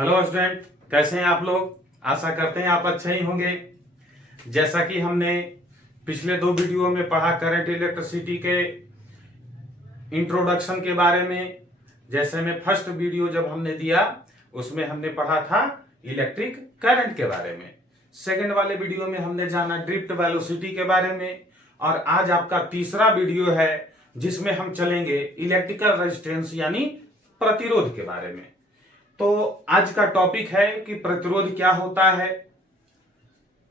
Hello student, कैसे हैं आप लोग। आशा करते हैं आप अच्छे ही होंगे। जैसा कि हमने पिछले दो वीडियो में पढ़ा करंट इलेक्ट्रिसिटी के इंट्रोडक्शन के बारे में। जैसे में फर्स्ट वीडियो जब हमने दिया उसमें हमने पढ़ा था इलेक्ट्रिक करंट के बारे में। सेकंड वाले वीडियो में हमने जाना ड्रिफ्ट वेलोसिटी के बारे में। और आज आपका तीसरा वीडियो है जिसमें हम चलेंगे इलेक्ट्रिकल रेजिस्टेंस यानी प्रतिरोध के बारे में। तो आज का टॉपिक है कि प्रतिरोध क्या होता है,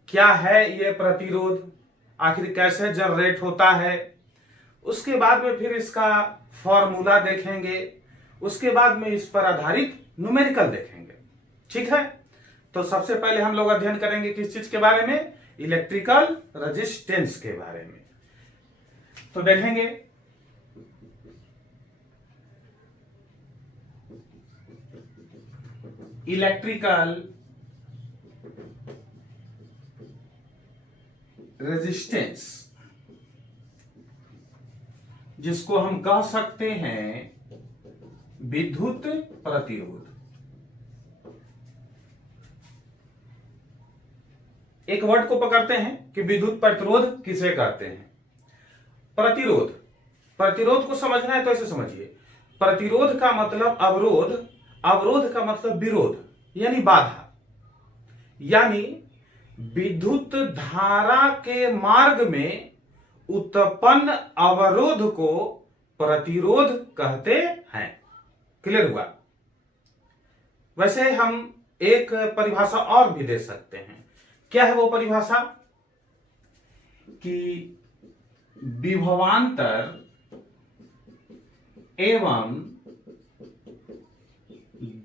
क्या है ये प्रतिरोध, आखिर कैसे जनरेट होता है। उसके बाद में फिर इसका फॉर्मूला देखेंगे। उसके बाद में इस पर आधारित न्यूमेरिकल देखेंगे। ठीक है, तो सबसे पहले हम लोग अध्ययन करेंगे किस चीज के बारे में, इलेक्ट्रिकल रेजिस्टेंस के बारे में। तो देखेंगे इलेक्ट्रिकल रेजिस्टेंस, जिसको हम कह सकते हैं विद्युत प्रतिरोध। एक वर्ड को पकड़ते हैं कि विद्युत प्रतिरोध किसे कहते हैं। प्रतिरोध, प्रतिरोध को समझना है तो ऐसे समझिए। प्रतिरोध का मतलब अवरोध, अवरोध का मतलब विरोध यानी बाधा। यानी विद्युत धारा के मार्ग में उत्पन्न अवरोध को प्रतिरोध कहते हैं। क्लियर हुआ। वैसे हम एक परिभाषा और भी दे सकते हैं। क्या है वो परिभाषा, कि विभवांतर एवं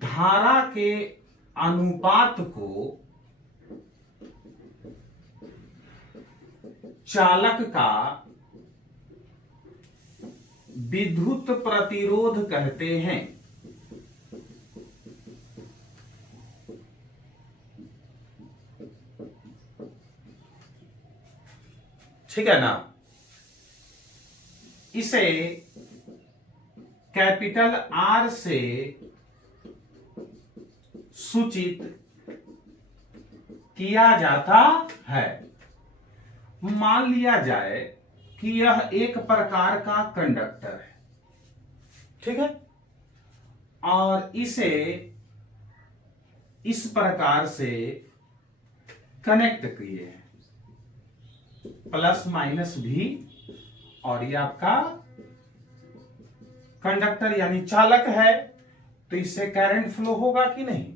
धारा के अनुपात को चालक का विद्युत प्रतिरोध कहते हैं। ठीक है ना। इसे कैपिटल आर से सूचित किया जाता है। मान लिया जाए कि यह एक प्रकार का कंडक्टर है, ठीक है, और इसे इस प्रकार से कनेक्ट किए हैं, प्लस माइनस भी, और ये आपका कंडक्टर यानी चालक है, तो इससे करंट फ्लो होगा कि नहीं,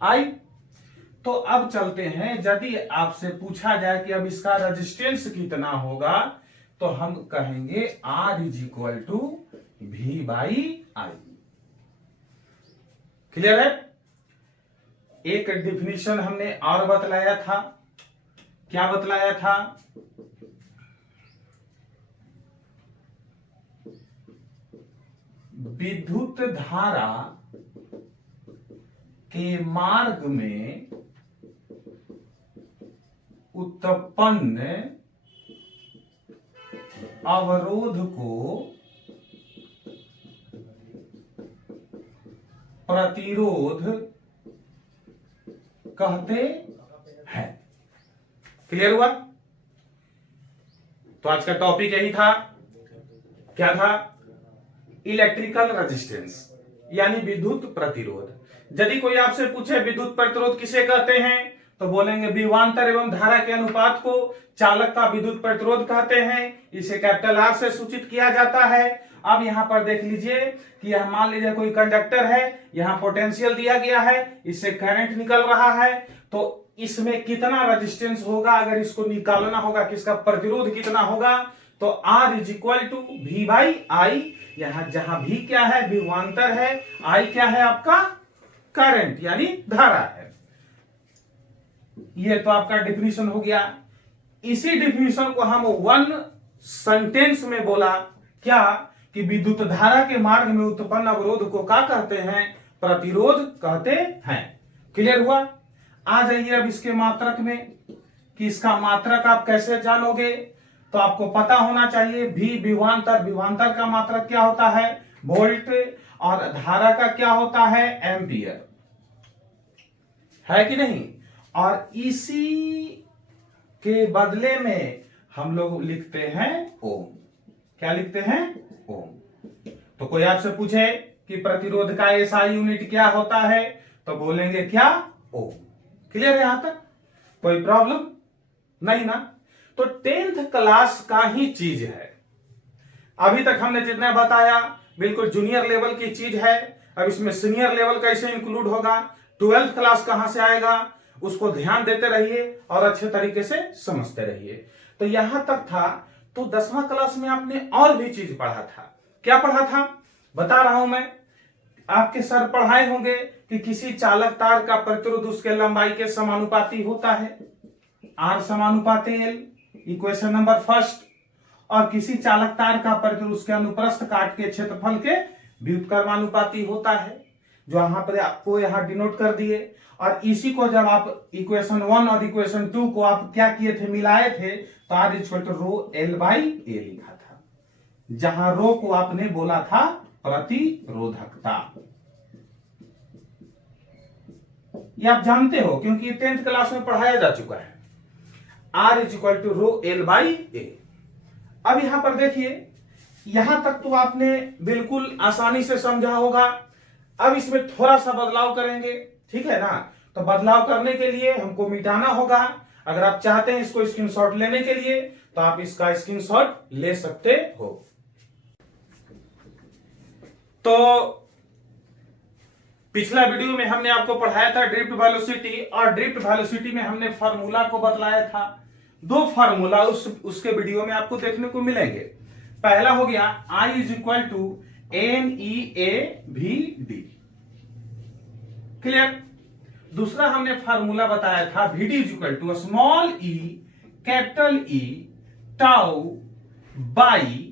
आई। तो अब चलते हैं, यदि आपसे पूछा जाए कि अब इसका रेजिस्टेंस कितना होगा, तो हम कहेंगे R is equal to V by I. Clear है। एक डिफिनीशन हमने और बतलाया था। क्या बतलाया था, विद्युत धारा के मार्ग में उत्पन्न अवरोध को प्रतिरोध कहते हैं। क्लियर हुआ। तो आज का टॉपिक यही था। क्या था, इलेक्ट्रिकल रेजिस्टेंस यानी विद्युत प्रतिरोध। यदि कोई आपसे पूछे विद्युत प्रतिरोध किसे कहते हैं, तो बोलेंगे विभवांतर एवं धारा के अनुपात को चालक का विद्युत प्रतिरोध कहते हैं। इसे कैपिटल आर से सूचित किया जाता है। अब यहां पर देख लीजिए कि यह मान लीजिए कोई कंडक्टर है, यहां पोटेंशियल दिया गया है, इससे करंट निकल रहा है, तो इसमें कितना रेजिस्टेंस होगा, अगर इसको निकालना होगा कि इसका प्रतिरोध कितना होगा, तो R is equal to V by I. यहां जहां भी क्या है, विभवांतर है, I क्या है आपका करंट यानी धारा है। ये तो आपका डिफिनीशन हो गया। इसी डिफिनीशन को हम वन सेंटेंस में बोला, क्या, कि विद्युत धारा के मार्ग में उत्पन्न अवरोध को क्या कहते हैं, प्रतिरोध कहते हैं। क्लियर हुआ। आ जाइए अब इसके मात्रक में, कि इसका मात्रक आप कैसे जानोगे। तो आपको पता होना चाहिए भी विभवांतर, विभवांतर का मात्रक क्या होता है, वोल्ट, और धारा का क्या होता है, एम्पियर। है कि नहीं। और इसी के बदले में हम लोग लिखते हैं ओम। क्या लिखते हैं? ओम। तो कोई आपसे पूछे कि प्रतिरोध का एसआई यूनिट क्या होता है, तो बोलेंगे क्या? ओम। क्लियर है यहां तक? कोई प्रॉब्लम नहीं ना। तो 10th क्लास का ही चीज है। अभी तक हमने जितना बताया बिल्कुल जूनियर लेवल की चीज है। अब इसमें सीनियर लेवल कैसे इंक्लूड होगा, 12th क्लास कहां से आएगा, उसको ध्यान देते रहिए और अच्छे तरीके से समझते रहिए। तो यहां तक था। तो 10वां क्लास में आपने और भी चीज पढ़ा था। क्या पढ़ा था बता रहा हूं मैं। आपके सर पढ़ाए होंगे कि किसी चालक तार का प्रतिरोध उसके लंबाई के समानुपाती होता है, आर समानुपाती एल, इक्वेशन नंबर फर्स्ट। और किसी चालक तार का प्रतिरोध उसके अनुप्रस्थ काट के क्षेत्रफल के व्युत्क्रमानुपाती होता है, जो यहां पर आपको यहां डिनोट कर दिए। और इसी को जब आप इक्वेशन 1 और इक्वेशन 2 को आप क्या किए थे, मिलाए थे, तो R equal to rho L by A लिखा था, जहां रो को आपने बोला था प्रतिरोधकता। ये आप जानते हो क्योंकि 10th क्लास में पढ़ाया जा चुका है। R is equal to rho L by A. अब यहां पर देखिए, यहां तक तो आपने बिल्कुल आसानी से समझा होगा। अब इसमें थोड़ा सा बदलाव करेंगे, ठीक है ना। तो बदलाव करने के लिए हमको मिटाना होगा। अगर आप चाहते हैं इसको स्क्रीनशॉट लेने के लिए तो आप इसका स्क्रीनशॉट ले सकते हो। तो पिछला वीडियो में हमने आपको पढ़ाया था ड्रिफ्ट वेलोसिटी, और ड्रिफ्ट वेलोसिटी में हमने फार्मूला को बतलाया था। दो फार्मूला उसके वीडियो में आपको देखने को मिलेंगे। पहला हो गया I is equal to N E A V D. Clear. दूसरा हमने फार्मूला बताया था V D is equal to small E capital E tau by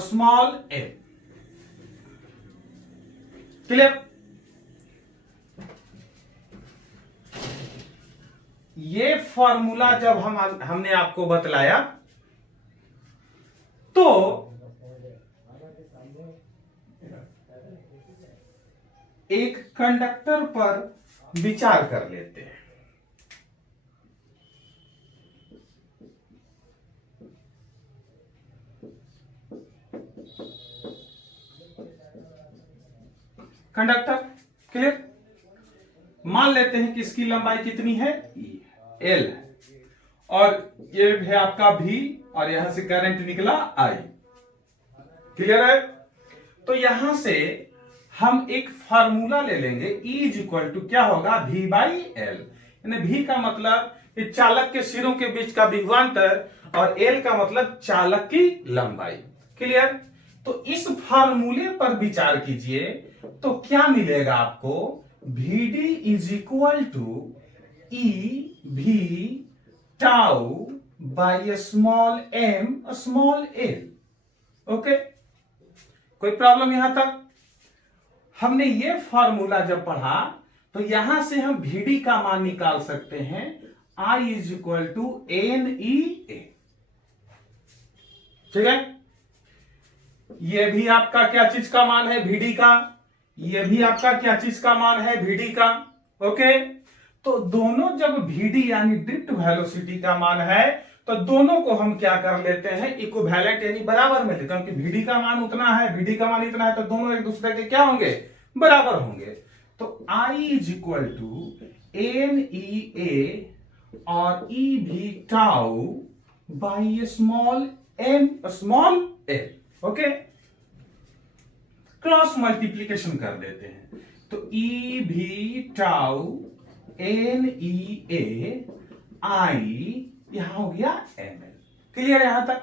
small A. Clear. ये फॉर्मूला जब हमने आपको बतलाया तो एक कंडक्टर पर विचार कर लेते हैं। कंडक्टर। क्लियर। मान लेते हैं कि इसकी लंबाई कितनी है, एल है, और ये है आपका भी, और यहां से करंट निकला आई। क्लियर है। तो यहां से हम एक फार्मूला ले लेंगे, E इज इक्वल टू क्या होगा, V बाई एल। यानी V का मतलब कि चालक के सिरों के बीच का विभवांतर, और L का मतलब चालक की लंबाई। क्लियर। तो इस फार्मूले पर विचार कीजिए तो क्या मिलेगा आपको, VD is equal to E भी tau by small M small L. Okay, कोई प्रॉब्लम यहां तक। हमने ये फॉर्मूला जब पढ़ा तो यहां से हम VD का मान निकाल सकते हैं, I is equal to N E A. ठीक है। ये भी आपका क्या चीज का मान है, VD का। ये भी आपका क्या चीज का मान है, VD का। ओके। तो दोनों जब VD यानी ड्रिफ्ट वेलोसिटी का मान है तो दोनों को हम क्या कर लेते हैं, इक्विवेलेंट यानी बराबर में लेते हैं। क्योंकि VD का मान उतना है, VD का मान इतना है, तो दोनों एक दूसरे के क्या होंगे, बराबर होंगे। तो I is equal to N E A और ई भी tau by small M small L. Okay. Cross multiplication कर देते हैं तो ई भी टाउ एन ई ए आई यहां हो गया एम एल। क्लियर है यहां तक।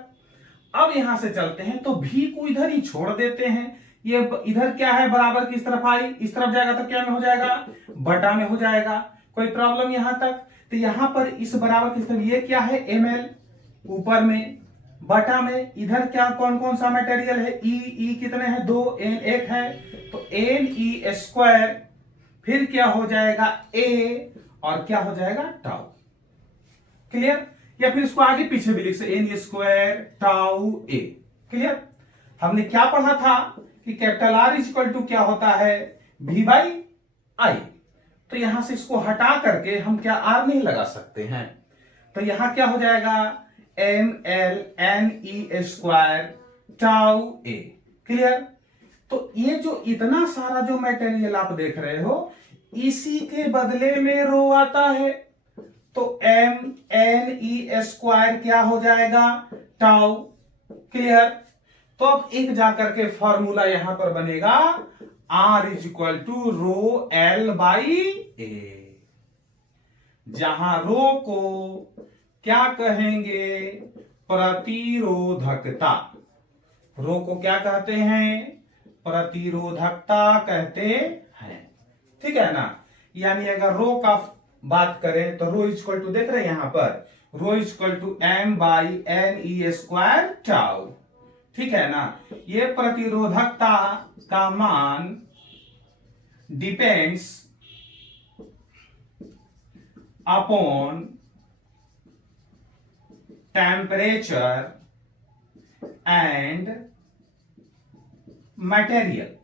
अब यहां से चलते हैं तो भी को इधर ही छोड़ देते हैं। ये इधर क्या है, बराबर की इस तरफ आई, इस तरफ जाएगा तो क्या में हो जाएगा, बटा में हो जाएगा। कोई प्रॉब्लम यहां तक। तो यहां पर इस बराबर की तरफ ये क्या है, एम एल ऊपर में, बटा में इधर क्या कौन कौन सा मटेरियल है, ई कितने हैं, 2, एन 1 है, तो एन ई स्क्वायर, फिर क्या हो जाएगा ए, और क्या हो जाएगा टाउ। क्लियर। या फिर इसको आगे पीछे भी लिख सकते, N square tau A. Clear. हमने क्या पढ़ा था कि capital R is equal to क्या होता है, V बाई आई। तो यहां से इसको हटा करके हम क्या आर नहीं लगा सकते हैं, तो यहां क्या हो जाएगा ml_ne² टाउ ए। क्लियर। तो ये जो इतना सारा जो मटेरियल आप देख रहे हो, इसी के बदले में रो आता है, तो mne² क्या हो जाएगा टाउ। क्लियर। तो अब एक जाकर के फॉर्मूला यहां पर बनेगा R=ρl/a, जहां रो को क्या कहेंगे प्रतिरोधकता। रो को क्या कहते हैं प्रतिरोधकता कहते हैं। ठीक है ना। यानी अगर रो का बात करें तो रो इक्वल टू देख रहे हैं यहां पर rho equal to m/ne² tau. ठीक है ना। ये प्रतिरोधकता का मान depends upon temperature and material,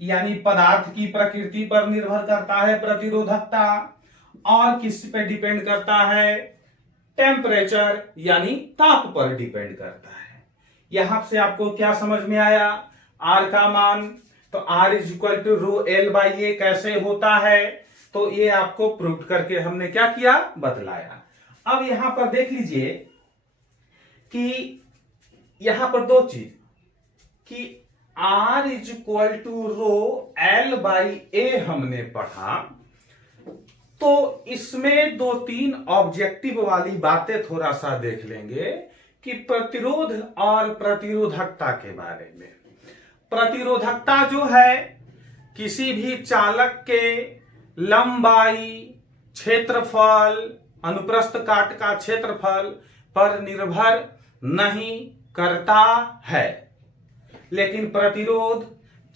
यानी पदार्थ की प्रकृति पर निर्भर करता है प्रतिरोधकता, और किस पे डिपेंड करता है टेम्परेचर यानी ताप पर डिपेंड करता है। यहां से आपको क्या समझ में आया आर का मान, तो R=ρl/a कैसे होता है, तो ये आपको प्रूव करके हमने क्या किया बतलाया। अब यहां पर देख लीजिए कि यहां पर दो चीज कि R=ρl/a हमने पढ़ा, तो इसमें दो तीन ऑब्जेक्टिव वाली बातें थोड़ा सा देख लेंगे कि प्रतिरोध और प्रतिरोधकता के बारे में। प्रतिरोधकता जो है किसी भी चालक के लंबाई, क्षेत्रफल, अनुप्रस्थ काट का क्षेत्रफल पर निर्भर नहीं करता है, लेकिन प्रतिरोध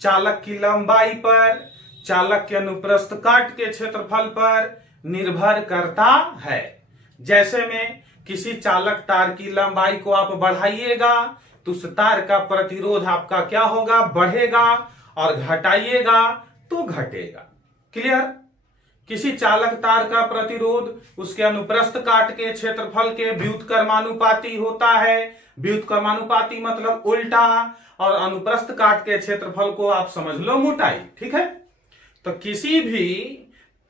चालक की लंबाई पर, चालक के अनुप्रस्थ काट के क्षेत्रफल पर निर्भर करता है। जैसे में किसी चालक तार की लंबाई को आप बढ़ाइएगा तो उस तार का प्रतिरोध आपका क्या होगा बढ़ेगा, और घटाइएगा तो घटेगा। क्लियर। किसी चालक तार का प्रतिरोध उसके अनुप्रस्थ काट के क्षेत्रफल के व्युत्क्रमानुपाती होता है। व्युत्क्रमानुपाती मतलब उल्टा, और अनुप्रस्थ काट के क्षेत्रफल को आप समझ लो मोटाई। ठीक है। तो किसी भी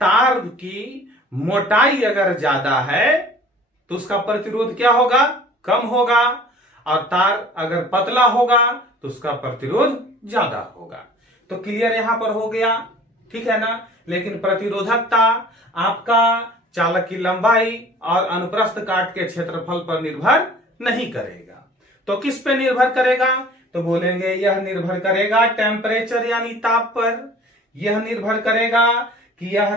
तार की मोटाई अगर ज्यादा है तो उसका प्रतिरोध क्या होगा कम होगा, और तार अगर पतला होगा तो उसका प्रतिरोध ज्यादा होगा। तो क्लियर यहां पर हो गया। ठीक है ना। लेकिन प्रतिरोधकता आपका चालक की लंबाई और अनुप्रस्थ काट के क्षेत्रफल पर निर्भर नहीं करेगा। तो किस पे निर्भर करेगा, तो बोलेंगे यह निर्भर करेगा टेम्परेचर यानी ताप पर। यह निर्भर करेगा कि यह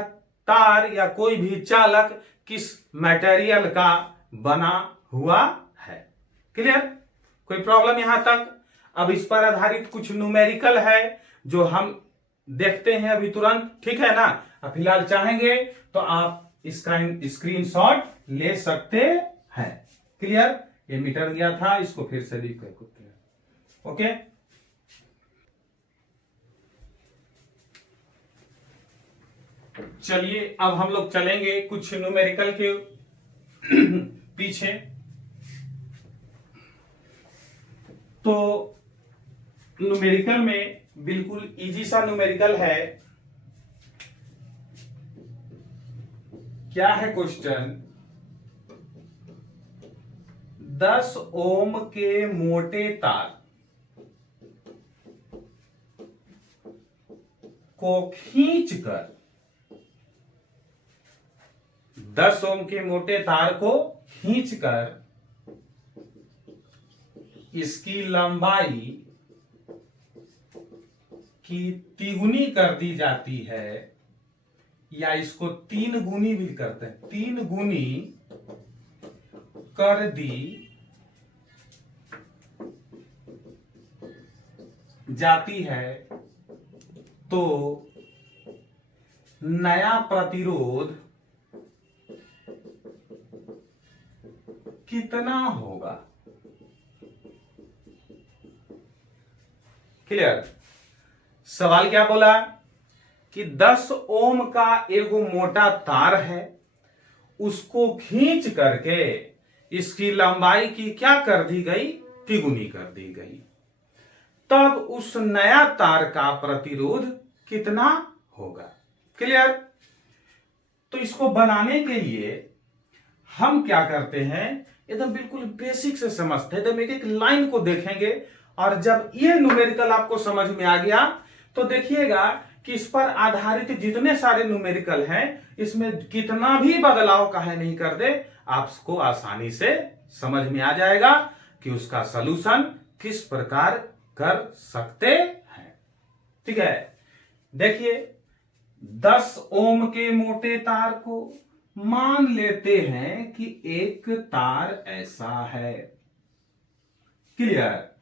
तार या कोई भी चालक किस मटेरियल का बना हुआ है। क्लियर। कोई प्रॉब्लम यहां तक। अब इस पर आधारित कुछ न्यूमेरिकल है जो हम देखते हैं अभी तुरंत। ठीक है ना। फिलहाल चाहेंगे तो आप इसका स्क्रीनशॉट ले सकते हैं। क्लियर। ये मीटर गया था, इसको फिर से लिख कर। ओके। चलिए अब हम लोग चलेंगे कुछ न्यूमेरिकल के पीछे। तो न्यूमेरिकल में बिल्कुल इजी सा न्यूमेरिकल है। क्या है क्वेश्चन, 10 ओम के मोटे तार को खींचकर 10 ओम के मोटे तार को खींचकर इसकी लंबाई की तिगुनी कर दी जाती है, या इसको 3 गुनी भी करते हैं, 3 गुनी कर दी जाती है, तो नया प्रतिरोध कितना होगा। क्लियर। सवाल क्या बोला कि 10 ओम का एगो मोटा तार है, उसको खींच करके इसकी लंबाई की क्या कर दी गई, तिगुनी कर दी गई, तब उस नया तार का प्रतिरोध कितना होगा। क्लियर। तो इसको बनाने के लिए हम क्या करते हैं, एकदम बिल्कुल बेसिक से समझते हैं, एकदम एक एक लाइन को देखेंगे, और जब ये न्यूमेरिकल आपको समझ में आ गया तो देखिएगा कि इस पर आधारित जितने सारे न्यूमेरिकल हैं, इसमें कितना भी बदलाव काहे नहीं कर दे, आपको आसानी से समझ में आ जाएगा कि उसका सलूशन किस प्रकार कर सकते हैं। ठीक है, देखिए 10 ओम के मोटे तार को मान लेते हैं कि एक तार ऐसा है। क्लियर।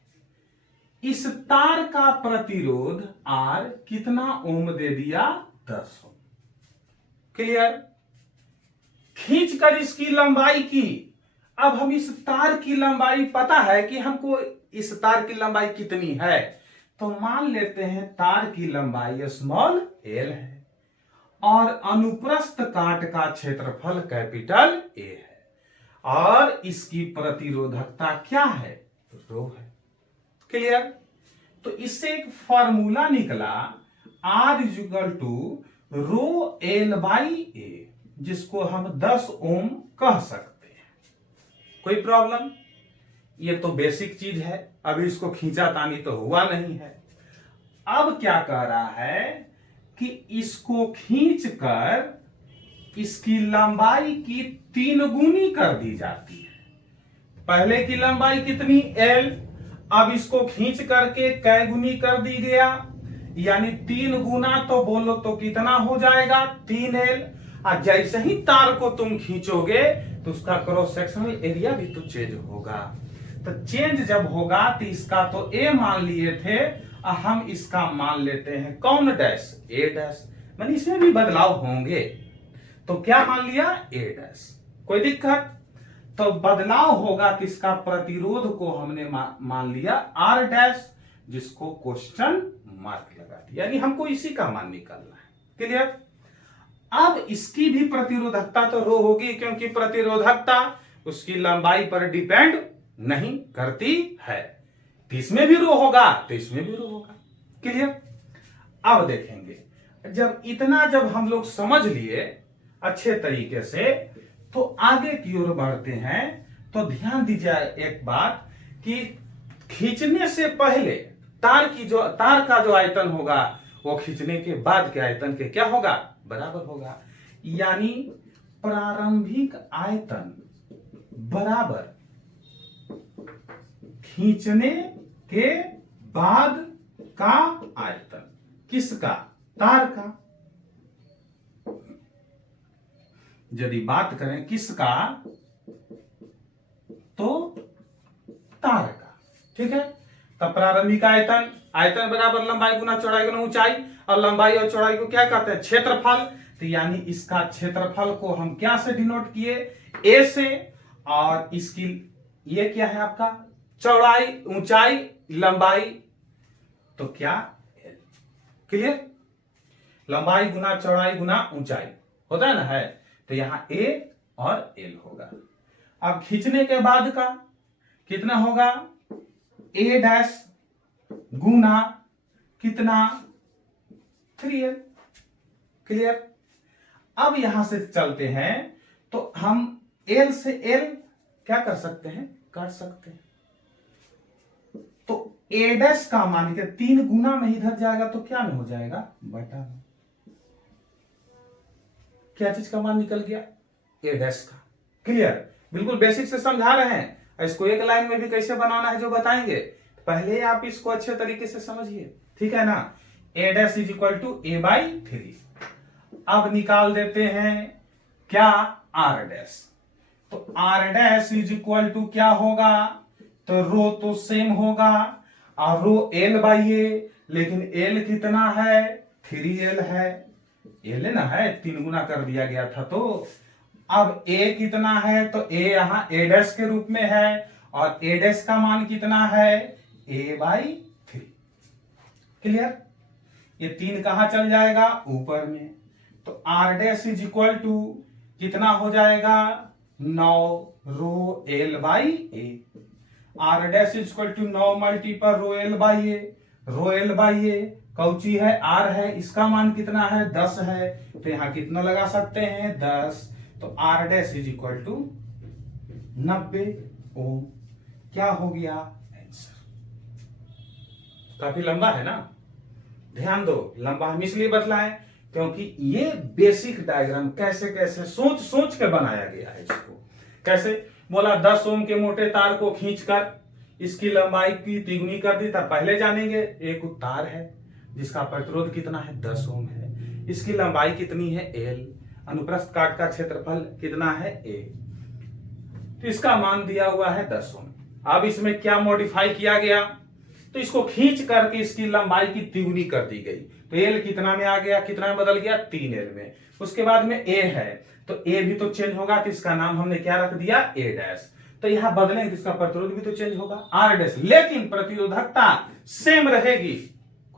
इस तार का प्रतिरोध R कितना ओम दे दिया, 10 ओम। क्लियर। खींचकर इसकी लंबाई की, अब हम इस तार की लंबाई पता है कि हमको इस तार की लंबाई कितनी है, तो मान लेते हैं तार की लंबाई स्मॉल l है और अनुप्रस्थ काट का क्षेत्रफल कैपिटल A है और इसकी प्रतिरोधकता क्या है, रो है। क्लियर। तो इससे एक फॉर्मूला निकला R equal to rho L by A, जिसको हम 10 ओम कह सकते हैं। कोई प्रॉब्लम? ये तो बेसिक चीज है, अभी इसको खींचा तानी तो हुआ नहीं है। अब क्या कह रहा है कि इसको खींचकर इसकी लंबाई की 3 गुनी कर दी जाती है। पहले की लंबाई कितनी, L, अब इसको खींच करके कै गुनी कर दी गया, यानी 3 गुना, तो बोलो तो कितना हो जाएगा, 3L। और जैसे ही तार को तुम खींचोगे तो उसका क्रॉस सेक्शनल एरिया भी तो चेंज होगा। तो चेंज जब होगा तो इसका तो A मान लिए थे, हम इसका मान लेते हैं कौन डैश, A डैश, मानी इसमें भी बदलाव होंगे, तो क्या मान लिया, A डैश। कोई दिक्कत? तो बदलाव होगा किसका, प्रतिरोध को हमने मान लिया R डैश, जिसको क्वेश्चन मार्क लगा दिया, यानी हमको इसी का मान निकालना है। क्लियर। अब इसकी भी प्रतिरोधकता तो रो होगी, क्योंकि प्रतिरोधकता उसकी लंबाई पर डिपेंड नहीं करती है। तो इसमें भी रो होगा तो इसमें भी रो होगा। क्लियर। अब देखेंगे, जब हम लोग समझ लिए अच्छे तरीके से, तो आगे की ओर बढ़ते हैं। तो ध्यान दीजिए एक बात कि खींचने से पहले तार का जो आयतन होगा वो खींचने के बाद के आयतन के क्या होगा, बराबर होगा। यानी प्रारंभिक आयतन बराबर खींचने के बाद का आयतन। किसका, तार का। यदि बात करें किसका, तो तार का। ठीक है। तब प्रारंभिक आयतन बराबर लंबाई गुना चौड़ाई गुना ऊंचाई, और लंबाई और चौड़ाई को क्या कहते हैं, क्षेत्रफल। तो यानी इसका क्षेत्रफल को हम क्या से डिनोट किए, A से, और इसकी ये क्या है आपका, चौड़ाई, ऊंचाई, लंबाई, तो क्या, L। क्लियर। लंबाई गुना चौड़ाई गुना ऊंचाई होता है ना, है, तो यहां A और L होगा। अब खींचने के बाद का कितना होगा, A डैश गुना कितना, 3L। क्लियर। अब यहां से चलते हैं तो हम L से L क्या कर सकते हैं, काट सकते हैं। तो A डैश का मान के 3 गुना में इधर जाएगा तो क्या में हो जाएगा, बटा में। क्या चीज का मान निकल गया, A डैश का। क्लियर। बिल्कुल बेसिक से समझा रहे हैं, इसको एक लाइन में भी कैसे बनाना है जो बताएंगे, पहले आप इसको अच्छे तरीके से समझिए। ठीक है ना। A dash is equal to A/3। अब निकाल देते हैं क्या, R डैश। तो R dash is equal to क्या होगा, तो रो तो सेम होगा, और रो L/A, लेकिन L कितना है, 3L है। L ना है, 3 गुना कर दिया गया था। तो अब A कितना है, तो A यहां A डैश के रूप में है, और A डैश का मान कितना है, A/3। क्लियर। ये 3 कहां चल जाएगा, ऊपर में। तो R dash is equal to कितना हो जाएगा, 9 rho L by A. R dash is equal to 9 multiple rho L by A. Rho L by A कौची है, आर है, इसका मान कितना है, 10 है। तो यहां कितना लगा सकते हैं, 10। तो R dash is equal to 90 ohm. क्या हो गया आंसर। काफी लंबा है ना, ध्यान दो, लंबा हम इसलिए बतलाएं क्योंकि ये बेसिक डायग्राम कैसे कैसे सोच सोच के बनाया गया है। इसको कैसे बोला, 10 ओम के मोटे तार को खींचकर इसकी लंबाई की तिगुनी कर दी, तब पहले जानेंगे। एक तार है जिसका प्रतिरोध कितना है, 10 ओम है। इसकी लंबाई कितनी है, एल। अनुप्रस्थ काट का क्षेत्रफल कितना है, ए। तो इसका मान दिया हुआ है 10 ओम। अब इसमें क्या मॉडिफाई किया गया, तो इसको खींच करके इसकी लंबाई की तिगुनी कर दी गई। तो एल कितना में आ गया, कितना में बदल गया, 3L में। उसके बाद में ए है, तो ए भी तो चेंज होगा, तो इसका नाम हमने क्या रख दिया, ए डैश। तो यहां बदलेंगे तो इसका प्रतिरोध भी तो चेंज होगा, आर डैश, लेकिन प्रतिरोधकता सेम रहेगी।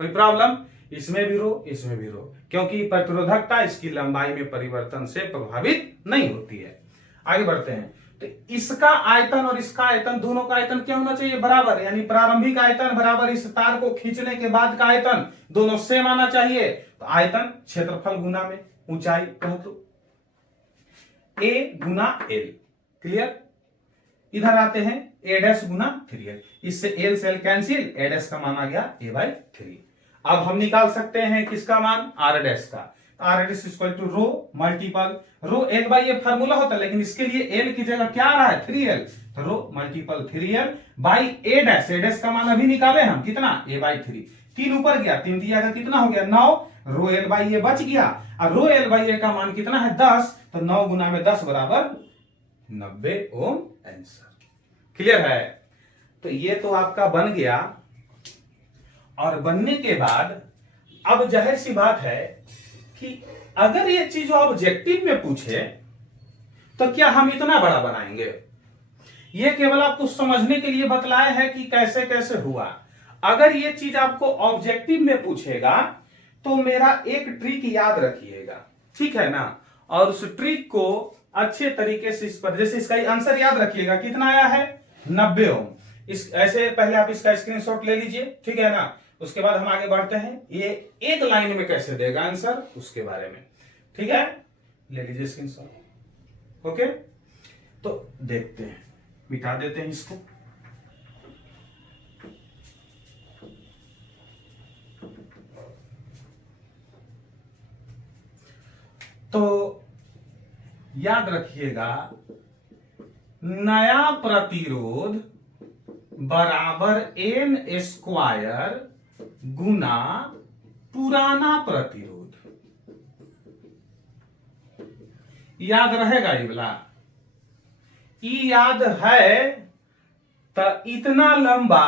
कोई प्रॉब्लम, इसमें भी रो, इसमें भी रो, क्योंकि प्रतिरोधकता इसकी लंबाई में परिवर्तन से प्रभावित नहीं होती है। आगे बढ़ते हैं। तो इसका आयतन और इसका आयतन, दोनों का आयतन क्या होना चाहिए, बराबर। यानी प्रारंभिक आयतन बराबर इस तार को खींचने के बाद का आयतन, दोनों सेम आना चाहिए। तो आयतन क्षेत्रफल गुना में ऊंचाई, तो ए गुना एल। क्लियर। इधर आते हैं, ए डैश गुना 3L। इससे एल से एल कैंसिल, ए डैश का मान आ गया ए बाई 3। अब हम निकाल सकते हैं किसका मान, आर डैश का। R dash equal to rho multiple rho L by A formula होता है, लेकिन इसके लिए एल की जगह क्या आ रहा है, 3L। तो rho multiple 3L by A dash. A dash का मान अभी निकाले हम, कितना, ए बाई 3। 3 ऊपर गया, 3 दिया गया, कितना हो गया, 9। रो एल बाई ए बच गया, और रो एल बाई ए का मान कितना है, 10। तो 9 गुना में 10 बराबर 90 ओम आंसर। क्लियर है। तो ये तो आपका बन गया। और बनने के बाद अब जाहिर सी बात है कि अगर ये चीज ऑब्जेक्टिव में पूछे तो क्या हम इतना बड़ा बनाएंगे। ये केवल आपको समझने के लिए बतलाया है कि कैसे कैसे हुआ। अगर ये चीज आपको ऑब्जेक्टिव में पूछेगा तो मेरा एक ट्रिक याद रखिएगा, ठीक है ना। और उस ट्रिक को अच्छे तरीके से इस पर, जैसे इसका आंसर याद रखिएगा, कितना आया है, 90 ओम। इस ऐसे पहले आप इसका स्क्रीनशॉट ले लीजिए, ठीक है ना। उसके बाद हम आगे बढ़ते हैं, ये एक लाइन में कैसे देगा आंसर उसके बारे में, ठीक है। ले लीजिए स्क्रीनशॉट। ओके, तो देखते हैं, मिटा देते हैं इसको। तो याद रखिएगा, नया प्रतिरोध बराबर एन स्क्वायर गुना पुराना प्रतिरोध। याद रहेगा ये वाला, ई याद है तो इतना लंबा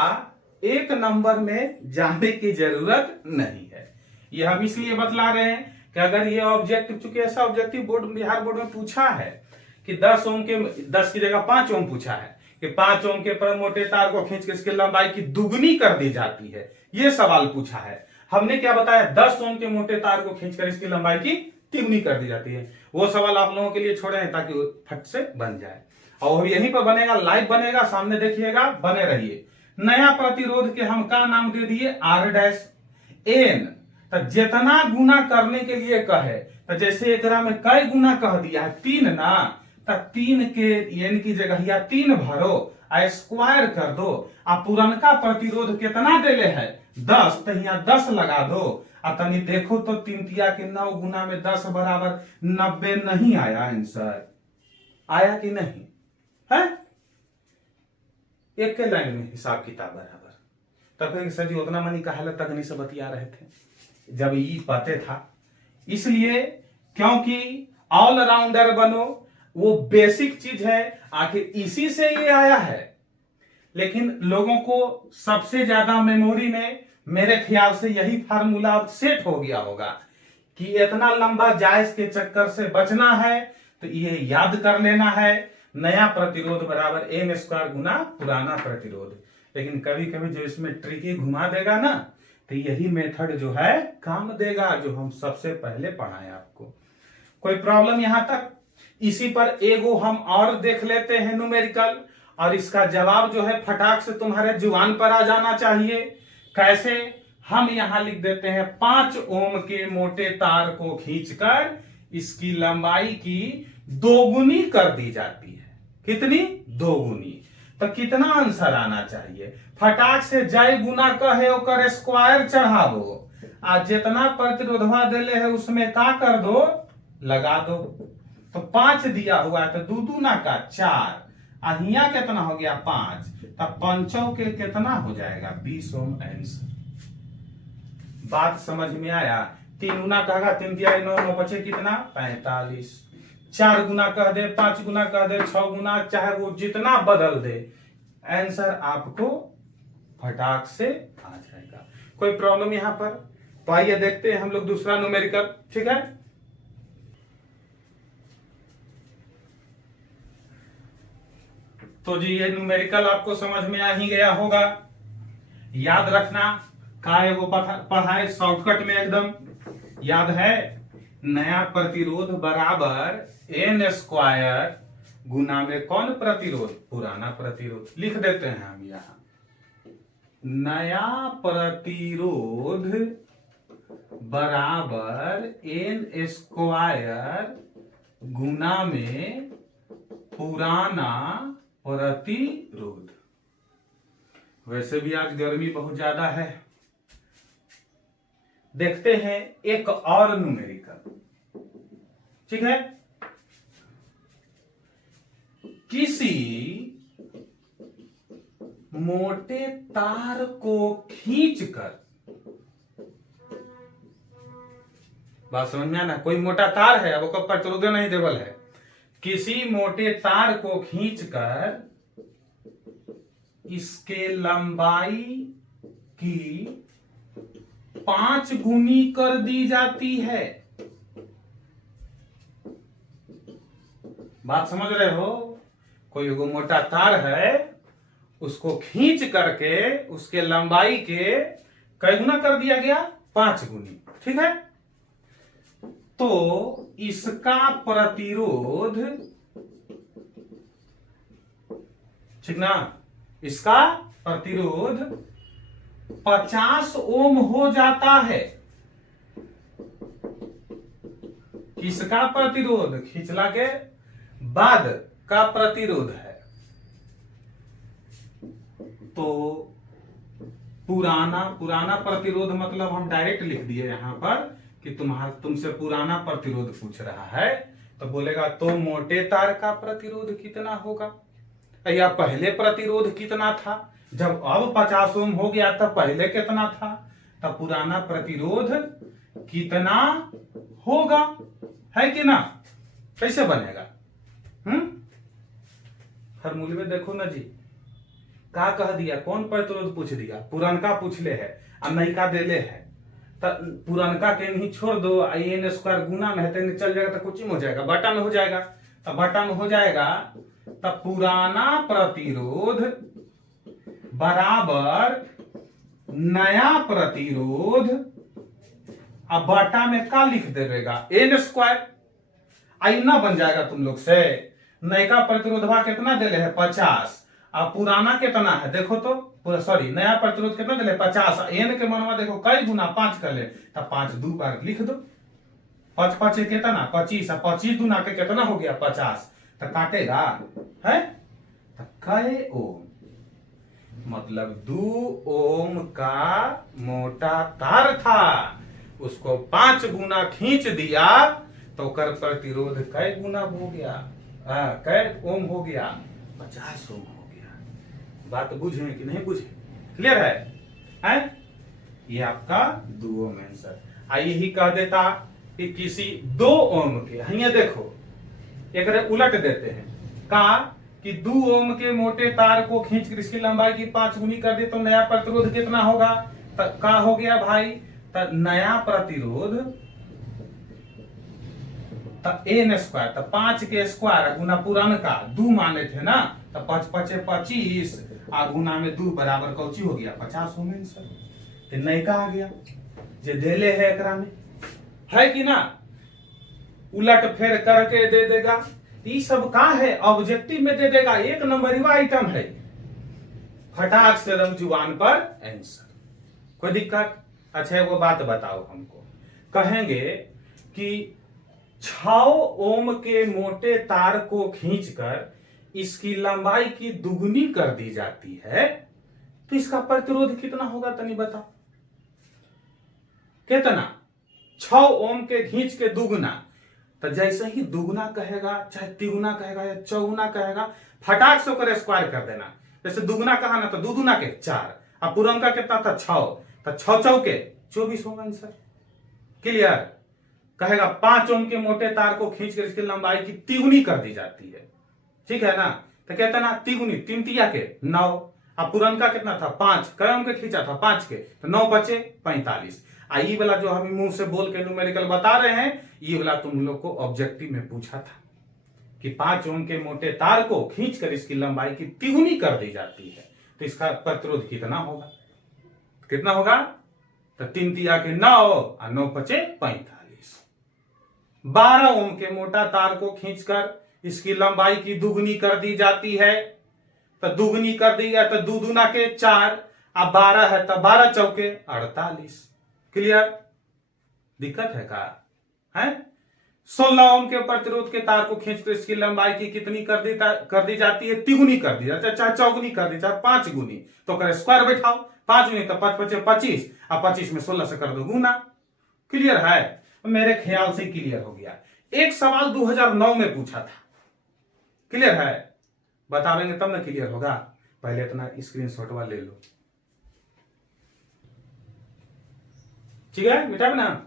एक नंबर में जाने की जरूरत नहीं है। ये हम इसलिए बतला रहे हैं कि अगर ये ऑब्जेक्टिव, चूंकि ऐसा ऑब्जेक्टिव बोर्ड, बिहार बोर्ड में पूछा है कि 10 ओम के 10 की जगह 5 ओम पूछा है कि 5 ओम के पर मोटे तार को खींच के इसकी लंबाई की दुगनी कर दी जाती है, ये सवाल पूछा है। हमने क्या बताया, 10 ओम के मोटे तार को खींचकर इसकी लंबाई की तिगुनी कर दी जाती है। वो सवाल आप लोगों के लिए छोड़े हैं ताकि वो फट से बन जाए, और यहीं पर बनेगा, लाइव बनेगा, सामने देखिएगा, बने रहिए। नया प्रतिरोध के हम का नाम दे दिए, आर डैश एन। तो जितना गुना करने के लिए कहे, तो जैसे एकरा में कई गुना कह दिया है, 3 ना, तो 3 के एन की जगह या 3 भरो, स्क्वायर कर दो। आ पुरनका प्रतिरोध कितना देले है, 10, तो यहाँ 10 लगा दो। तनी देखो तो 3 तिया के 9 गुना में 10 बराबर 90 नहीं आया आंसर, आया कि नहीं है। एक के लाइन में हिसाब किताब बराबर। तब फिर सर जी उतना मनी का हालत तक नहीं से बतिया रहे थे जब ये पते था, इसलिए क्योंकि ऑलराउंडर बनो, वो बेसिक चीज है, आखिर इसी से ये आया है। लेकिन लोगों को सबसे ज्यादा मेमोरी में मेरे ख्याल से यही फार्मूला सेट हो गया होगा कि इतना लंबा जायज के चक्कर से बचना है, तो ये याद कर लेना है, नया प्रतिरोध बराबर एन स्क्वायर गुना पुराना प्रतिरोध। लेकिन कभी कभी जो इसमें ट्रिकी घुमा देगा ना, तो यही मेथड जो है काम देगा, जो हम सबसे पहले पढ़ाए आपको। कोई प्रॉब्लम यहां तक? इसी पर एगो हम और देख लेते हैं न्यूमेरिकल, और इसका जवाब जो है फटाक से तुम्हारे जुबान पर आ जाना चाहिए। कैसे? हम यहां लिख देते हैं 5 ओम के मोटे तार को खींचकर इसकी लंबाई की दोगुनी कर दी जाती है। कितनी? दोगुनी। तो कितना आंसर आना चाहिए? फटाक से जय गुना कहे ओकर स्क्वायर चढ़ावो, आ जितना प्रतिरोधवा दिले है उसमें का कर दो, लगा दो। तो 5 दिया हुआ है तो दू दूना का 4, अहिया कितना हो गया 5, तब 5 के कितना हो जाएगा 20 ओम आंसर। बात समझ में आया? 3 गुना कहेगा 3 दिया 9, 9 बचे कितना 45, 4 गुना कह दे, 5 गुना कह दे, 6 गुना, चाहे वो जितना बदल दे, आंसर आपको फटाक से आ जाएगा। कोई प्रॉब्लम यहां पर? तो आइए देखते हैं हम लोग दूसरा न्यूमेरिकल। ठीक है, तो जी ये न्यूमेरिकल आपको समझ में आ ही गया होगा। याद रखना का है वो पढ़ाए शॉर्टकट में एकदम याद है। नया प्रतिरोध बराबर n स्क्वायर गुना में कौन प्रतिरोध? पुराना प्रतिरोध। लिख देते हैं हम यहां नया प्रतिरोध बराबर n स्क्वायर गुना में पुराना प्रतिरोध। वैसे भी आज गर्मी बहुत ज्यादा है। देखते हैं एक और न्यूमेरिकल। ठीक है, किसी मोटे तार को खींचकर, बात समझ में आना, कोई मोटा तार है, अब उसका प्रतिरोध नहीं देवल है। किसी मोटे तार को खींचकर इसके लंबाई की 5 गुनी कर दी जाती है। बात समझ रहे हो? कोई एगो मोटा तार है, उसको खींच करके उसके लंबाई के कई गुना कर दिया गया? 5 गुनी। ठीक है, तो इसका प्रतिरोध, ठीक ना, इसका प्रतिरोध 50 ओम हो जाता है। किसका प्रतिरोध? खींचला के बाद का प्रतिरोध है। तो पुराना प्रतिरोध मतलब हम डायरेक्ट लिख दिए यहां पर कि तुमसे पुराना प्रतिरोध पूछ रहा है, तो बोलेगा तो मोटे तार का प्रतिरोध कितना होगा, या पहले प्रतिरोध कितना था। जब अब 50 ओम हो गया तब पहले कितना था, तब पुराना प्रतिरोध कितना होगा, है कि ना? कैसे बनेगा? फॉर्मूले में देखो ना जी, का कह दिया, कौन प्रतिरोध पूछ दिया? पुरानका पूछले है और नयका देले है, तब पुरानका के नहीं छोड़ दो, n स्क्वायर गुना में है तो चल जाएगा, तो कुछ हो जाएगा, बटा में हो जाएगा। तब बटा में हो जाएगा, तब पुराना प्रतिरोध बराबर नया प्रतिरोध, अब बटा में का लिख देगा n स्क्वायर, आईना बन जाएगा तुम लोग से। नयका प्रतिरोधवा कितना दिले है 50, अब पुराना कितना है देखो तो, सॉरी नया प्रतिरोध कितना दिले 50, n के मनवा देखो कई गुना 5 कर ले, तब 5 दो बार लिख दो, 5 5 कितना 25, 25 गुना के कितना हो गया 50, तो काटेगा है, तो कै ओम, मतलब 2 ओम का मोटा तार था, उसको 5 गुना खींच दिया तो कर प्रतिरोध कै गुना हो गया, कै ओम हो गया 50 ओम हो गया। बात बुझे कि नहीं बुझे? क्लियर है? ये आपका 2 ओम आंसर। आइए ही कह देता कि किसी 2 ओम के, ये देखो एक उलट देते हैं का कि 2 ओम के मोटे तार को खींच कर इसकी लंबाई की 5 गुनी कर दे तो नया प्रतिरोध कितना होगा, तब का हो गया भाई, तब नया प्रतिरोध तब n स्क्वायर, तब 5 के स्क्वायर गुना पुरानका 2 माने थे ना, तब 5 5 25 आ गुना में 2 बराबर कौची हो गया 50 ओम आंसर। तो नयका आ गया जे देले है एकरा में, है कि ना, उलट फेर करके दे देगा। ये सब का है, ऑब्जेक्टिव में दे देगा, एक नंबर आइटम है, फटाक से रमजुआन पर आंसर। कोई दिक्कत? अच्छा वो बात बताओ हमको, कहेंगे कि 6 ओम के मोटे तार को खींचकर इसकी लंबाई की दुगुनी कर दी जाती है, तो इसका प्रतिरोध कितना होगा तनी बताओ। कितना? 6 ओम के खींच के दुगुना, तो जैसे ही दुगुना कहेगा चाहे तिगुना कहेगा या चौगुना कहेगा, फटाक से ओकर स्क्वायर कर देना। जैसे दुगुना कहा ना तो दुदुना के 4, अब पूरनका कितना था 6, तो 6 चौके 24 होगा आंसर। क्लियर? कहेगा 5 ओम के मोटे तार को खींचकर इसकी लंबाई की तिगुनी कर दी जाती है, ठीक है ना, तो कहता ना तिगुनी, 3 तिया के 9, अब पुरनका कितना था 5, कै ओम के खींचा था 5 के, तो 9 बचे 45। आई वाला जो हम मुंह से बोल के न्यूमेरिकल बता रहे हैं, ये वाला तुम लोग को ऑब्जेक्टिव में पूछा था कि 5 ओम के मोटे तार को खींचकर इसकी लंबाई की तिगुनी कर दी जाती है, तो इसका प्रतिरोध कितना होगा? कितना होगा? तो 3 तिया के 9 और 9 बचे 45। 12 ओम के मोटा तार को खींचकर इसकी लंबाई की दुगुनी कर दी जाती है, तो दुगुनी कर दी है तो दुदुना के 4, अब 12 है तो 12 चौके 48। क्लियर? दिक्कत है का? है? 16 ओम के प्रतिरोध के तार को खींचकर इसकी लंबाई की कितनी कर दी जाती है? तिगुनी कर दी जाती है, चाहे चौगुनी कर दी, चाहे 5 गुनी, तो कर स्क्वायर बैठाओ, 5 गुनी तो 5 बचे 25, अब 25 में 16 से कर दो गुना। क्लियर है? मेरे ख्याल से क्लियर हो गया। एक सवाल 2009 में पूछा था, क्लियर है? बतावेंगे तब ना क्लियर होगा, पहले इतना स्क्रीनशॉट वाला ले लो, ठीक है बेटा ना।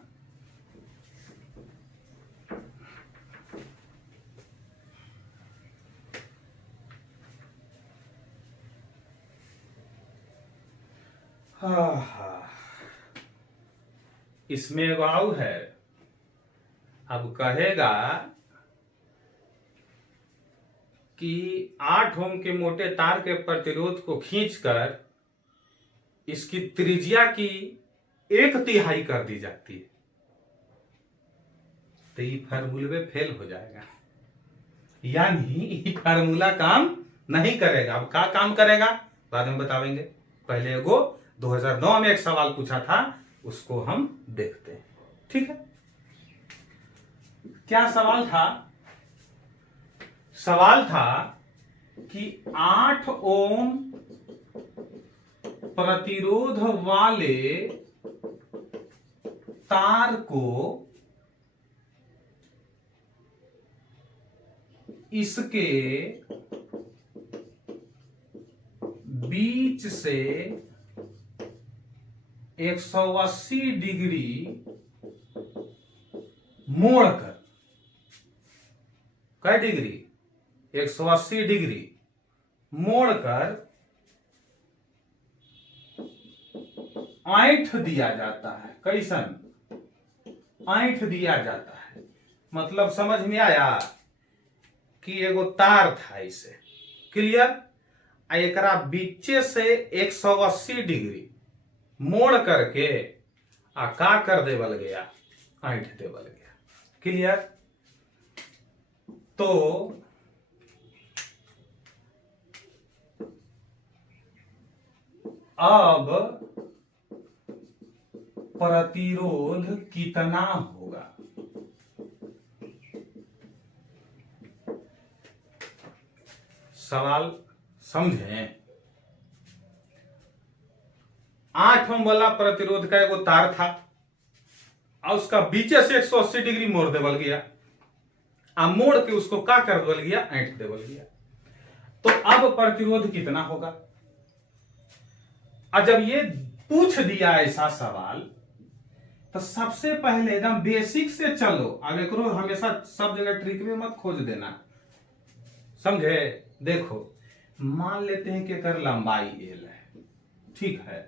इसमें वाव है, अब कहेगा कि 8 ओम के मोटे तार के प्रतिरोध को खींचकर इसकी त्रिज्या की 1/3 कर दी जाती है, तो ये फार्मूले फेल हो जाएगा, यानी ये फार्मूला काम नहीं करेगा। अब क्या काम करेगा बाद में बतावेंगे, पहले एगो 2009 में एक सवाल पूछा था, उसको हम देखते हैं, ठीक है? क्या सवाल था? सवाल था कि 8 ओम प्रतिरोध वाले तार को इसके बीच से 180 डिग्री मोड़कर, कै डिग्री? 180 डिग्री मोड़कर ऐंठ दिया जाता है। कैसन? ऐंठ दिया जाता है, मतलब समझ में आया कि एगो तार था इसे, क्लियर? एकरा बीचे से 180 डिग्री मोड़ करके आ का कर देवल गया, ऐंठ देवल गया। क्लियर? तो अब प्रतिरोध कितना होगा? सवाल समझें। 8 ओम वाला प्रतिरोध का एगो तार था और उसका बीचे से 180 डिग्री मोड़ देवल गया, अब मोड़ के उसको का कर देवल गया, ऐंठ देवल गया। तो अब प्रतिरोध कितना होगा? और जब ये पूछ दिया ऐसा सवाल, तो सबसे पहले एकदम बेसिक से चलो। अब एक हमेशा सब जगह ट्रिक में मत खोज देना, समझे? देखो मान लेते हैं कि अगर लंबाई एल है, ठीक है,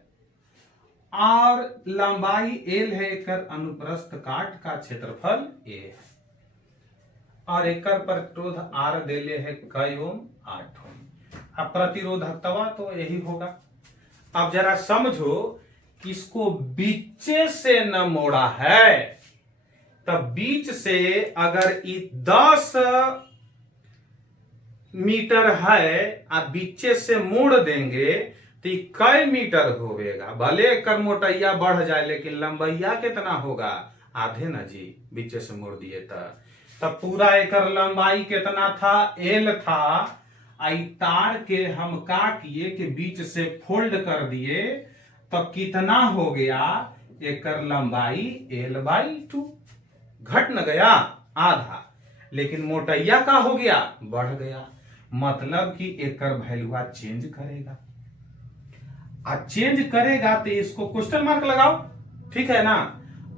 और लंबाई एल है, एक अनुप्रस्थ काट का क्षेत्रफल ए है, और एक प्रतिरोध आर देले है कई ओम? 8 ओम। अब प्रतिरोधकता तो यही होगा। अब जरा समझो इसको बीचे से न मोड़ा है, तब बीच से अगर 10 मीटर है आप बीचे से मोड़ देंगे तो कई मीटर होगा। भले एकर मोटैया बढ़ जाए लेकिन लंबैया कितना होगा, आधे ना जी, बीचे से मोड़ दिए तब पूरा एकर लंबाई कितना था, एल था। आई तार के हम का किए कि बीच से फोल्ड कर दिए तो कितना हो गया, एकर लंबाई l/2। घट न गया आधा, लेकिन मोटैया का हो गया, बढ़ गया। मतलब कि एकर वैल्यू चेंज करेगा, चेंज करेगा तो इसको क्वेश्चन मार्क लगाओ, ठीक है ना।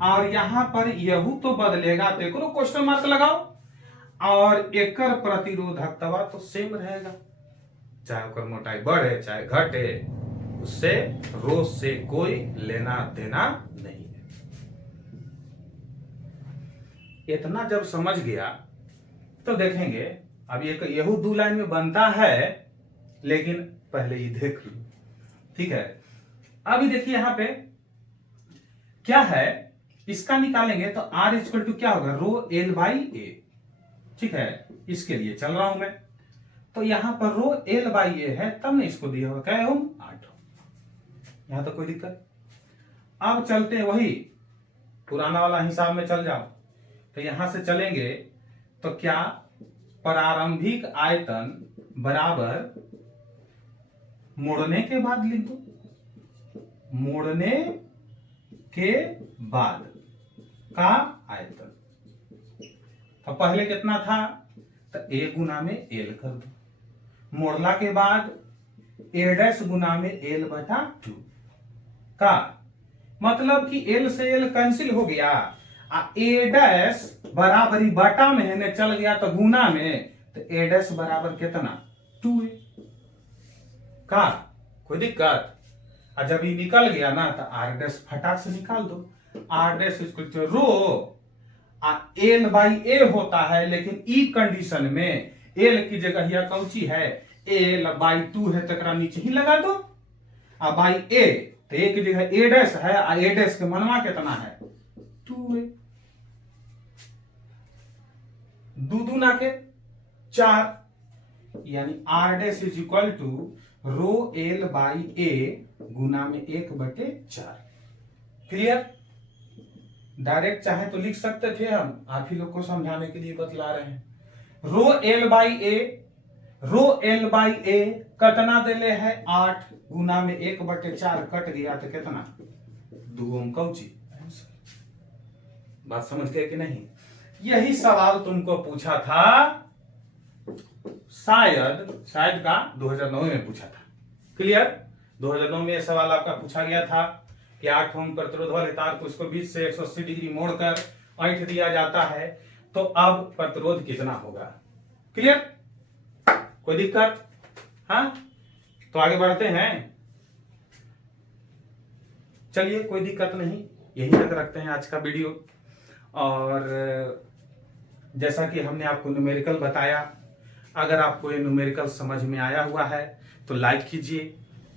और यहां पर यहू तो बदलेगा तो एक क्वेश्चन मार्क लगाओ, और एकर प्रतिरोधकता तो सेम रहेगा, चाहे ओकर मोटाई बढ़े चाहे घटे, उससे रो से कोई लेना देना नहीं है। इतना जब समझ गया तो देखेंगे अब एक यहू 2 लाइन में बनता है, लेकिन पहले ये देख लो, ठीक है। अभी देखिए यहां पे क्या है, इसका निकालेंगे तो R इक्वल टू क्या होगा, रो l/a, ठीक है। इसके लिए चल रहा हूं मैं, तो यहां पर रो l/a है, तब ने इसको दिया होगा क्या ओम, 8 ओम। यहां तो कोई दिक्कत। अब चलते हैं वही पुराना वाला हिसाब में चल जाओ, तो यहां से चलेंगे तो क्या, प्रारंभिक आयतन बराबर मोड़ने के बाद लिख दो, मोड़ने के बाद का आयतन। तो पहले कितना था, तो a गुना में l कर दो, मोड़ला के बाद a' गुना में l/2 का, मतलब कि l से l कैंसिल हो गया, a' बराबरी बटा में है चल गया तो गुना में, तो a' बराबर कितना, 2a का, कोई दिक्कत। और जब ये निकल गया ना तो r' फटाक से निकाल दो, r' equal to rho l/a होता है, लेकिन ई कंडीशन में l की जगह यह कौची है, l/2 है, तकरा नीचे ही लगा दो, और बाई a तो एक की जगह a' है, a' के मनवा कितना है, 2a, 2 दूना के 4, यानी r' is equal to rho l/a गुना में 1/4। क्लियर। डायरेक्ट चाहे तो लिख सकते थे, हम आप ही लोग को समझाने के लिए बतला रहे हैं। रो l/a कितना देले है, 8 गुना में 1/4 कट गया तो कितना, 2 ओम कौची। बात समझ गए कि नहीं। यही सवाल तुमको पूछा था, शायद का 2009 में पूछा था। क्लियर। 2009 में यह सवाल आपका पूछा गया था कि 8 ओम प्रतिरोध वाले तार को इसको बीच से 180 डिग्री मोड़कर ऐंठ दिया जाता है, तो अब प्रतिरोध कितना होगा। क्लियर, कोई दिक्कत। हाँ, तो आगे बढ़ते हैं। चलिए, कोई दिक्कत नहीं, यही तक रखते हैं आज का वीडियो। और जैसा कि हमने आपको न्यूमेरिकल बताया, अगर आपको ये न्यूमेरिकल समझ में आया हुआ है तो लाइक कीजिए,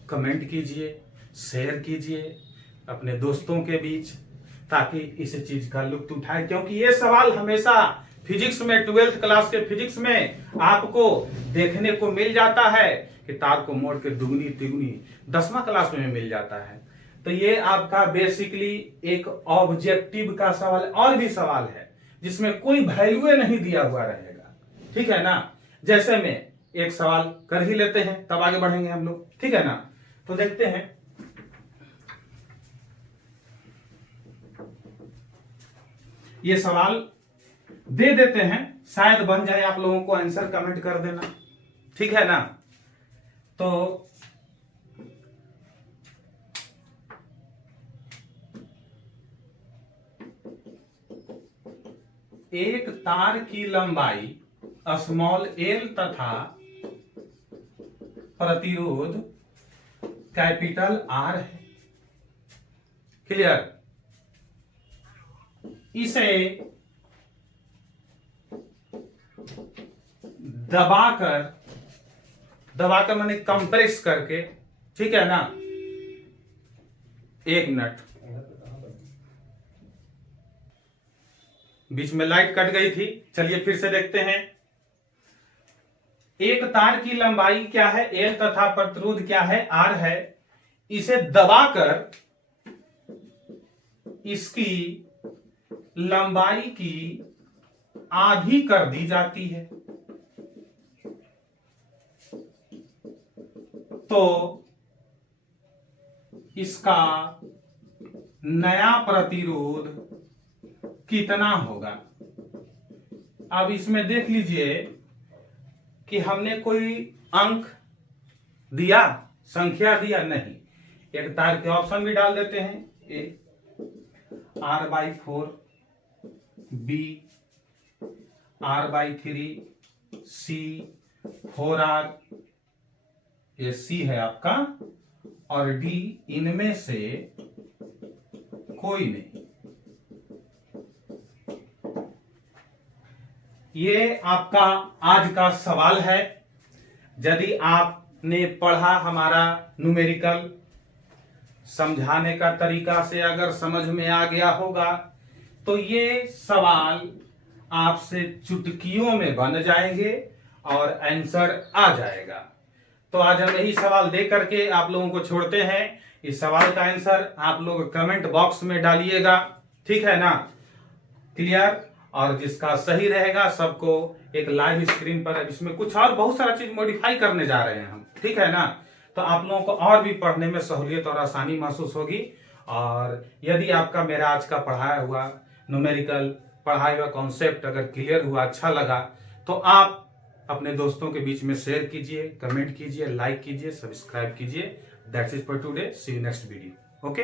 कमेंट कीजिए, शेयर कीजिए अपने दोस्तों के बीच, ताकि इस चीज का लुत्फ उठाए। क्योंकि ये सवाल हमेशा फिजिक्स में, 12th क्लास के फिजिक्स में आपको देखने को मिल जाता है कि तार को मोड़ के दुगनी तिगुनी 10वां क्लास में मिल जाता है। तो ये आपका बेसिकली एक ऑब्जेक्टिव का सवाल, और भी सवाल है जिसमें कोई वैल्यू नहीं दिया हुआ रहेगा, ठीक है ना। जैसे में एक सवाल कर ही लेते हैं, तब आगे बढ़ेंगे हम लोग, ठीक है ना। तो देखते हैं, ये सवाल दे देते हैं, शायद बन जाए, आप लोगों को आंसर कमेंट कर देना, ठीक है ना। तो एक तार की लंबाई स्मॉल l तथा प्रतिरोध कैपिटल R है। क्लियर। इसे दबाकर माने कंप्रेस करके, ठीक है ना, 1 मिनट, बीच में लाइट कट गई थी। चलिए फिर से देखते हैं। एक तार की लंबाई क्या है, L, तथा प्रतिरोध क्या है, R है। इसे दबाकर इसकी लंबाई की आधी कर दी जाती है, तो इसका नया प्रतिरोध कितना होगा। अब इसमें देख लीजिए कि हमने कोई अंक दिया, संख्या दिया नहीं। एक तार के ऑप्शन भी डाल देते हैं, A R/4, B R/3, C 4R, ये C है आपका, और D इनमें से कोई नहीं। ये आपका आज का सवाल है। यदि आपने पढ़ा हमारा न्यूमेरिकल, समझाने का तरीका से अगर समझ में आ गया होगा, तो ये सवाल आपसे चुटकियों में बन जाएंगे और आंसर आ जाएगा। तो आज हम यही सवाल दे करके आप लोगों को छोड़ते हैं। इस सवाल का आंसर आप लोग कमेंट बॉक्स में डालिएगा, ठीक है ना, क्लियर। और जिसका सही रहेगा सबको एक लाइव स्क्रीन पर, इसमें कुछ और बहुत सारा चीज मॉडिफाई करने जा रहे हैं हम, ठीक है ना। तो आप लोगों को और भी पढ़ने में सहूलियत और आसानी महसूस होगी। और यदि आपका मेरा आज का पढ़ाया हुआ न्यूमेरिकल, पढ़ाया हुआ कॉन्सेप्ट अगर क्लियर हुआ, अच्छा लगा, तो आप अपने दोस्तों के बीच में शेयर कीजिए, कमेंट कीजिए, लाइक कीजिए, सब्सक्राइब कीजिए। That's it for today, see you next video. Okay.